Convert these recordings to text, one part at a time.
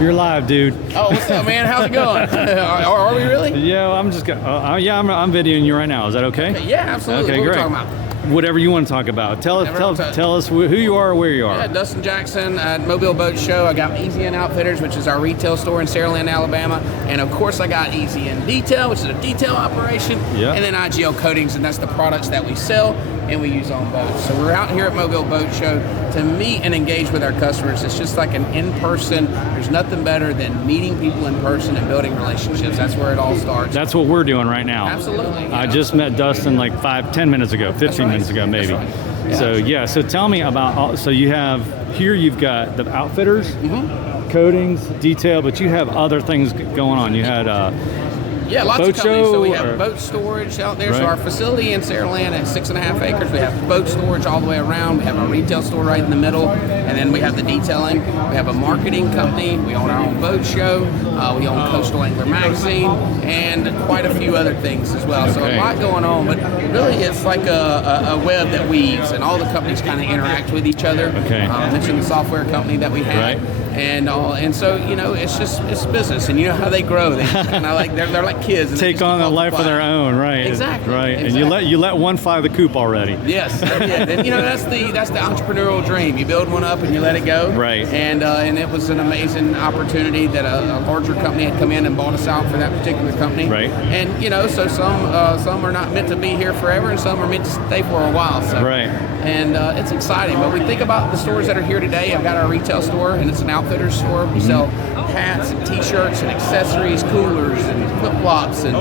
You're live, dude. Oh, what's up, man? How's it going? Are we really? Yeah, I'm just I'm videoing you right now. Is that okay? Yeah, absolutely. Okay, what great. Are we talking about? Whatever you want to talk about. Tell us who you are, where you are. Yeah, Dustin Jackson at Mobile Boat Show. I got EZN Outfitters, which is our retail store in Saraland, Alabama, and of course I got EZN Detail, which is a detail operation, and then IGL Coatings, and that's the products that we sell and we use on boats. So we're out here at Mobile Boat Show to meet and engage with our customers. It's just like an in-person. There's nothing better than meeting people in person and building relationships. That's where it all starts. That's what we're doing right now. Absolutely. I just met Dustin like 10 minutes ago, 15 minutes ago maybe. That's right. Yeah. So tell me about, so you have, here you've got the outfitters, coatings, detail, but you have other things going on. You had yeah, lots boat of companies. show, So we have boat storage out there. Right. So our facility in Saraland at 6.5 acres, we have boat storage all the way around. We have a retail store right in the middle, and then we have the detailing. We have a marketing company. We own our own boat show. We own Coastal Angler Magazine, and quite a few other things as well. So a lot going on, but really it's like a web that weaves, and all the companies kind of interact with each other. Okay. I mentioned the software company that we have. Right. And so it's business, and you know how they grow. They kind of like they're like kids. And take on a life of their own, right? Exactly. Right. Exactly. And you let one fly the coop already. Yes. Yeah. And that's the entrepreneurial dream. You build one up and you let it go. Right. And it was an amazing opportunity that a larger company had come in and bought us out for that particular company. Right. And so some are not meant to be here forever, and some are meant to stay for a while. So. Right. And it's exciting. But we think about the stores that are here today. I've got our retail store, and it's an outfitter store. We sell hats and t-shirts and accessories, coolers and flip-flops and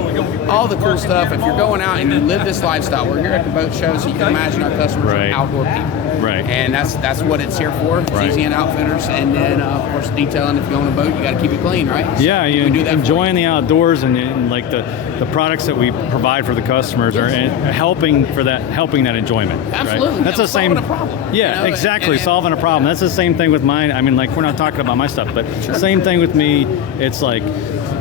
all the cool stuff. If you're going out and you live this lifestyle, we're here at the boat show, so you can imagine our customers are outdoor people. Right. And that's what it's here for. It's EZN Outfitters, and then of course detailing. If you own a boat, you got to keep it clean, right? So yeah, you do that enjoying the outdoors, and like the products that we provide for the customers are helping that enjoyment. Absolutely. Right? That's the same. Solving a problem. Yeah, exactly. Solving a problem. That's the same thing with mine. I mean, like, we're not talking about my stuff, but same thing with me. It's like,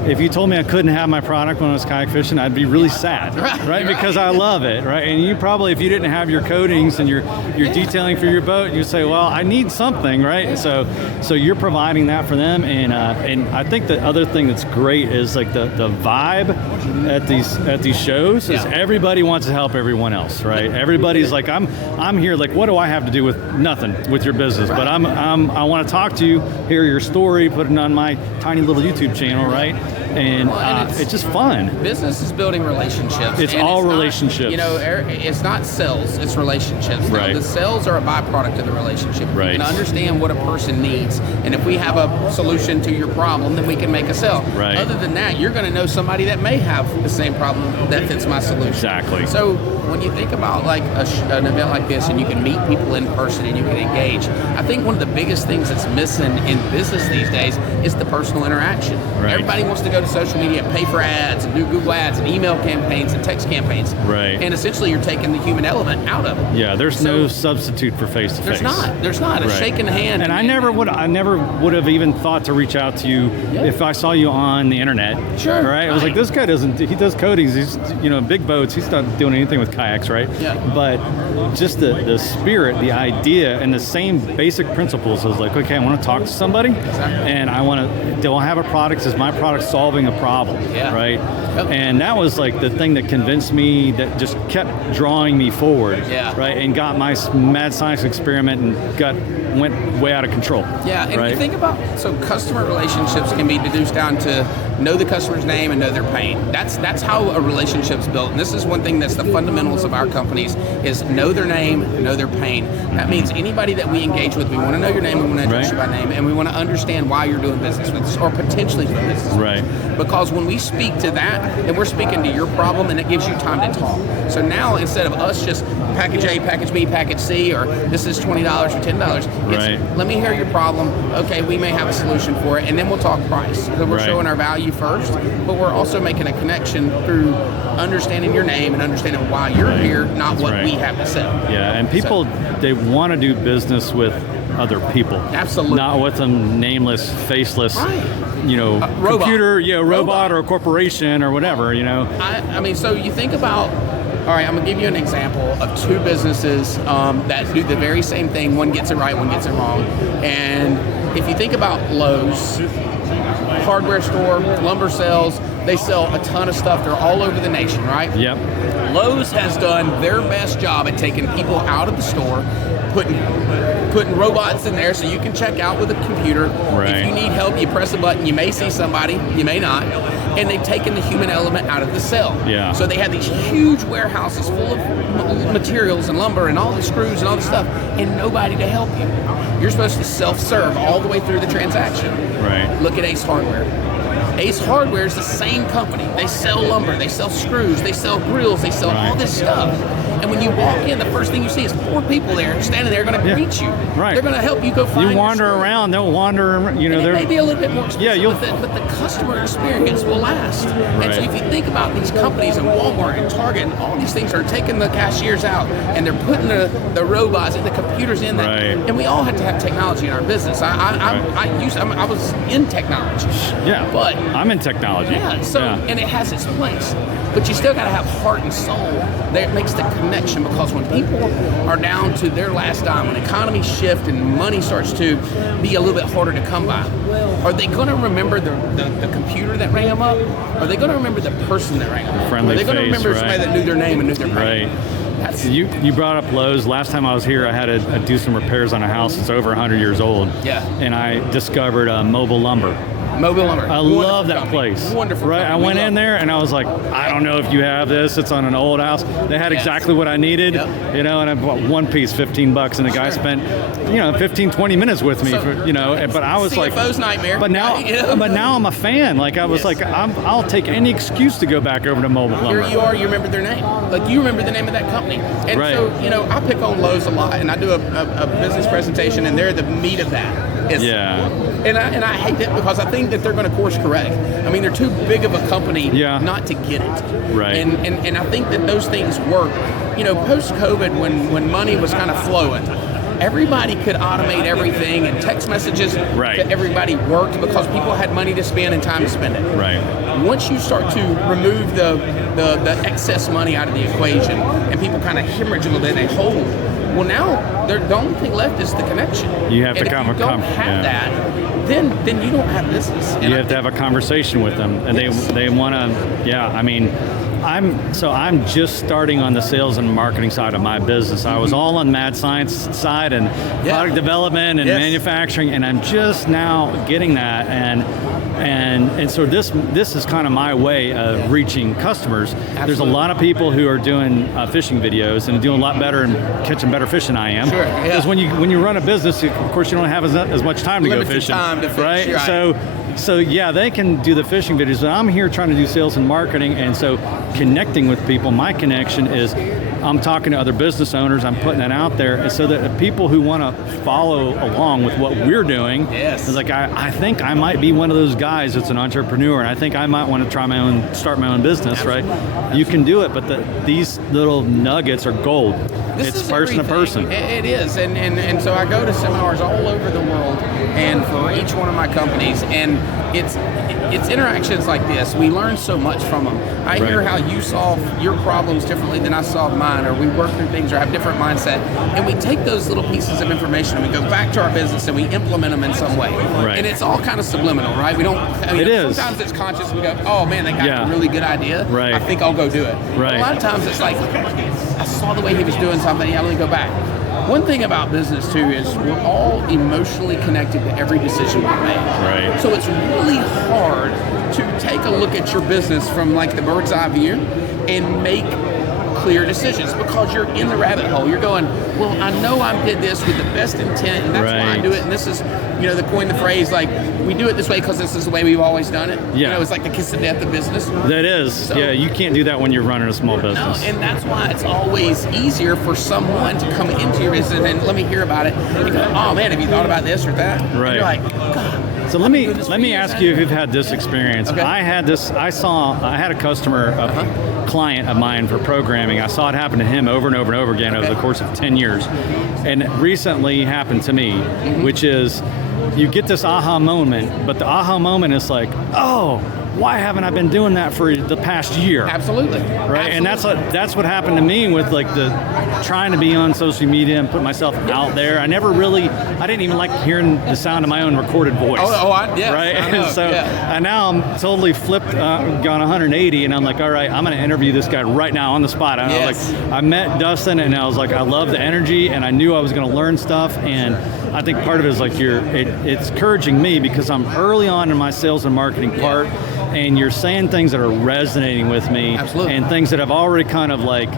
if you told me I couldn't have my product when I was kayak fishing, I'd be really sad, right? Because I love it, right? And you probably, if you didn't have your coatings and your detailing for your boat, you'd say, well, I need something, right? So you're providing that for them, and I think the other thing that's great is like the vibe at these shows is everybody wants to help everyone else, right? Everybody's like, I'm here, like, what do I have to do with nothing with your business? But I want to talk to you, hear your story, put it on my tiny little YouTube channel, right? And it's just fun. Business is building relationships. It's all relationships. It's not sales, it's relationships. Right. The sales are a byproduct of the relationship. Right. You can understand what a person needs. And if we have a solution to your problem, then we can make a sale. Right. Other than that, you're going to know somebody that may have the same problem that fits my solution. Exactly. So when you think about like an event like this, and you can meet people in person and you can engage, I think one of the biggest things that's missing in business these days is the personal interaction. Right. Everybody wants to go to social media and pay for ads and do Google ads and email campaigns and text campaigns. Right. And essentially you're taking the human element out of it. Yeah, there's no substitute for face-to-face. There's not. A shaking hand. And I never would have even thought to reach out to you if I saw you on the internet. Sure. Right? I was like, this guy he does coatings. He's, big boats. He's not doing anything with kayaks, right? Yeah. But just the spirit, the idea, and the same basic principles. I was like, okay, I want to talk to somebody, and do I have a product? Is my product solving a problem? Yeah. Right? Yep. And that was like the thing that convinced me, that just kept drawing me forward. Yeah. Right? And got my mad science experiment and went way out of control. Yeah, and right? you think about, so customer relationships can be deduced down to know the customer's name and know their pain. That's how a relationship's built. And this is one thing that's the fundamentals of our companies, is know their name, know their pain. That means anybody that we engage with, we want to know your name, we want to introduce you by name, and we want to understand why you're doing business with us, or potentially doing business with us. Right. Because when we speak to that, then we're speaking to your problem, and it gives you time to talk. So now, instead of us just package A, package B, package C, or this is $20 or $10, it's let me hear your problem. Okay, we may have a solution for it, and then we'll talk price. So we're showing our value first, but we're also making a connection through understanding your name and understanding why you're here, not what we have to sell. Yeah, and people, they want to do business with other people. Absolutely. Not with some nameless, faceless, computer, robot or a corporation or whatever, I mean, so you think about All right, I'm gonna give you an example of two businesses that do the very same thing. One gets it right, one gets it wrong. And if you think about Lowe's, hardware store, lumber sales, they sell a ton of stuff. They're all over the nation, right? Yep. Lowe's has done their best job at taking people out of the store, putting robots in there so you can check out with a computer. Right. If you need help, you press a button. You may see somebody, you may not. And they've taken the human element out of the sale. Yeah. So they have these huge warehouses full of materials and lumber and all the screws and all the stuff, and nobody to help you. You're supposed to self-serve all the way through the transaction. Right. Look at Ace Hardware. Ace Hardware is the same company. They sell lumber, they sell screws, they sell grills, they sell all this stuff. And when you walk in, the first thing you see is 4 people there standing there going to greet you. Right. They're going to help you go find. You wander around, they'll wander. You know, and it may be a little bit more expensive, yeah, but the customer experience will last. Right. And so if you think about these companies and Walmart and Target and all these things are taking the cashiers out and they're putting the robots and the computers in there. Right. And we all have to have technology in our business. I was in technology. Yeah. But I'm in technology. yeah, so and it has its place, but you still got to have heart and soul that makes the connection, because when people are down to their last dime, when economies shift and money starts to be a little bit harder to come by, are they going to remember the computer that rang them up? Are they going to remember the person that rang them up? Friendly Are they going to face, remember right. somebody that knew their name and knew their name? Right. You brought up Lowe's. Last time I was here, I had to do some repairs on a house that's over 100 years old. Yeah. And I discovered Mobile Lumber. Mobile Lumber. I love that place. Wonderful. Right. I went in there and I was like, I don't know if you have this. It's on an old house. They had exactly what I needed. Yep. You know, and I bought one piece, $15, and the guy spent, 15, 20 minutes with me. But I was like, CFO's nightmare. But now, I'm a fan. Like I was like, I'll take any excuse to go back over to Mobile Lumber. Here you are. You remember their name. Like you remember the name of that company. And right. so I pick on Lowe's a lot, and I do a business presentation, and they're the meat of that. And I hate it because I think that they're going to course correct. I mean, they're too big of a company not to get it. Right. And I think that those things work. Post COVID, when money was kind of flowing, everybody could automate everything, and text messages to everybody worked because people had money to spend and time to spend it. Right. Once you start to remove the excess money out of the equation, and people kind of hemorrhage a little bit, they hold. Well, now the only thing left is the connection. You have to if you don't have that, then you don't have business. And you have to have a conversation with them, and they want to. Yeah, I mean, I'm just starting on the sales and marketing side of my business. I was all on mad science side and product development and manufacturing, and I'm just now getting that. And so this is kind of my way of reaching customers. Absolutely. There's a lot of people who are doing fishing videos and doing a lot better and catching better fish than I am. Sure. Because when you run a business, of course, you don't have as much time to go fishing. Time to fish, right? So yeah, they can do the fishing videos. But I'm here trying to do sales and marketing, and so connecting with people. My connection is I'm talking to other business owners. I'm putting it out there, and so that the people who want to follow along with what we're doing, is like I think I might be one of those guys that's an entrepreneur, and I think I might want to start my own business. Absolutely. Right? You can do it, but these little nuggets are gold. It's person to person. It is, and so I go to seminars all over the world, and for each one of my companies, and it's interactions like this. We learn so much from them. I hear how you solve your problems differently than I solve mine, or we work through things or have different mindset, and we take those little pieces of information and we go back to our business and we implement them in some way. Right. And it's all kind of subliminal, right? We don't. It is. Sometimes it's conscious. We go, oh man, they got a really good idea. Right. I think I'll go do it. Right. A lot of times it's like, I saw the way he was doing something. Yeah, let me go back. One thing about business too is we're all emotionally connected to every decision we make. Right. So it's really hard to take a look at your business from like the bird's eye view and make clear decisions because you're in the rabbit hole. You're going, well, I know I did this with the best intent, and that's why I do it. And this is, they coined the phrase like, we do it this way because this is the way we've always done it. Yeah. It's like the kiss of death of business. That is. So, you can't do that when you're running a small business. No, and that's why it's always easier for someone to come into your business and let me hear about it. And go, oh man, have you thought about this or that? Right. And you're like, God. So let me ask you if you've had this experience. Okay. I had a customer, a client of mine for programming. I saw it happen to him over and over and over again over the course of 10 years. And it recently happened to me, which is you get this aha moment, but the aha moment is like, oh, why haven't I been doing that for the past year? Absolutely. Right, and that's what happened to me with like the trying to be on social media and put myself out there. I didn't even like hearing the sound of my own recorded voice. Yes, right. I know, So and now I'm totally flipped, gone 180, and I'm like, all right, I'm going to interview this guy right now on the spot. And I met Dustin, and I was like, I love the energy, and I knew I was going to learn stuff, and I think part of it is like it's encouraging me because I'm early on in my sales and marketing part, and you're saying things that are resonating with me. Absolutely. And things that I've already kind of like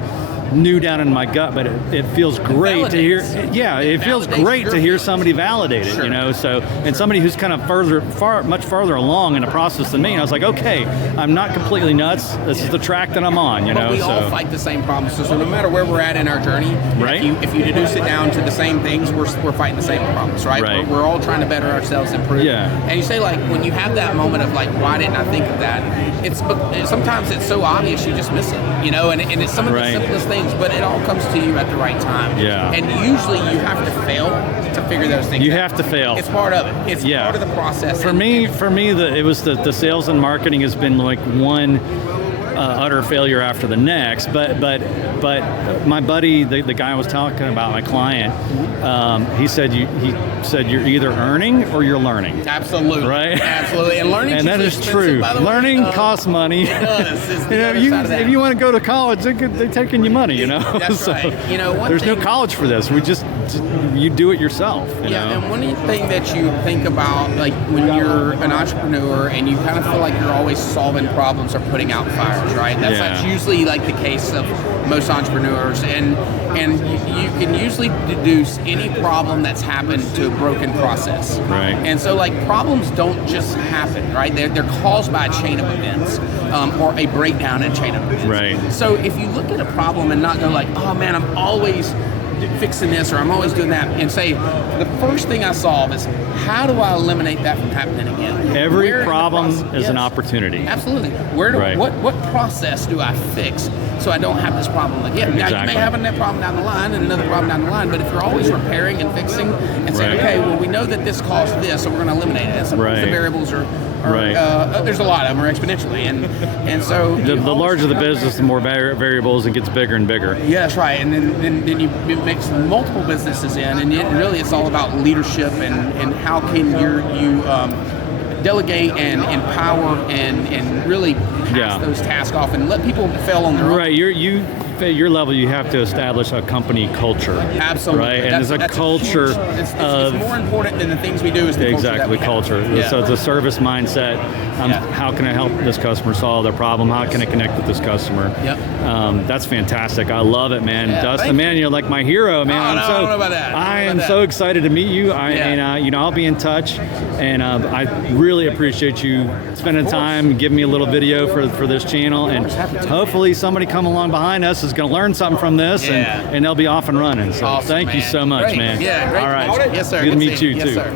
knew down in my gut, but it feels great to hear. Yeah, it feels great to hear somebody validate it, you know. So, and somebody who's kind of much farther along in the process than me. And I was like, okay, I'm not completely nuts. This is the track that I'm on, you know. But we all fight the same problems. So no matter where we're at in our journey, right? If you deduce it down to the same things, we're fighting the same problems, right? We're all trying to better ourselves, improve. Yeah. And you say like when you have that moment of like, why didn't I think of that? Sometimes it's so obvious you just miss it, you know. And it's some of the simplest things. But it all comes to you at the right time. Yeah. And usually you have to fail to figure those things out. You have to fail. It's part of it. It's part of the process. For me, it was the sales and marketing has been like one utter failure after the next. But my buddy, the guy I was talking about, my client, he said you're either earning or you're learning. Absolutely. Right? Absolutely. And learning and that is true. Learning costs money. It does. If you want to go to college, they're taking you money, you know? That's right. You know, there's no college for this. You do it yourself. You know? And one thing that you think about, like when you're an entrepreneur and you kind of feel like you're always solving problems or putting out fires, right? That's usually like the case of most entrepreneurs, and you can usually deduce any problem that's happened to a broken process. Right. And so like problems don't just happen, right? They're caused by a chain of events or a breakdown in a chain of events. Right. So if you look at a problem and not go like, oh man, I'm always fixing this or I'm always doing that, and say the first thing I solve is how do I eliminate that from happening again? Every problem is an opportunity. Absolutely. What process do I fix so I don't have this problem again? Now you may have a problem down the line and another problem down the line, but if you're always repairing and fixing and saying, okay, well we know that this caused this, so we're going to eliminate it. And sometimes the variables are there's a lot of them are exponentially, and so the larger the business, the more variables, it gets bigger and bigger. Yeah, that's right. And then you mix multiple businesses in, and really it's all about leadership and how can you delegate and empower and really pass those tasks off and let people fail on their own. Right. At your level, you have to establish a company culture. Absolutely. Right? And there's a culture it's more important than the things we do is the culture. Yeah. So it's a service mindset. How can I help this customer solve their problem? How can I connect with this customer? Yep. That's fantastic. I love it, man. Dustin, man, you're like my hero, man. I don't know about that. I am so excited to meet you. And I'll be in touch. And I really appreciate you spending time, giving me a little video for this channel. And hopefully somebody come along behind us is going to learn something from this, and they'll be off and running. So awesome, thank you so much, man. Yeah, great. All right. Yes, sir. Good to meet you, yes, too. Sir.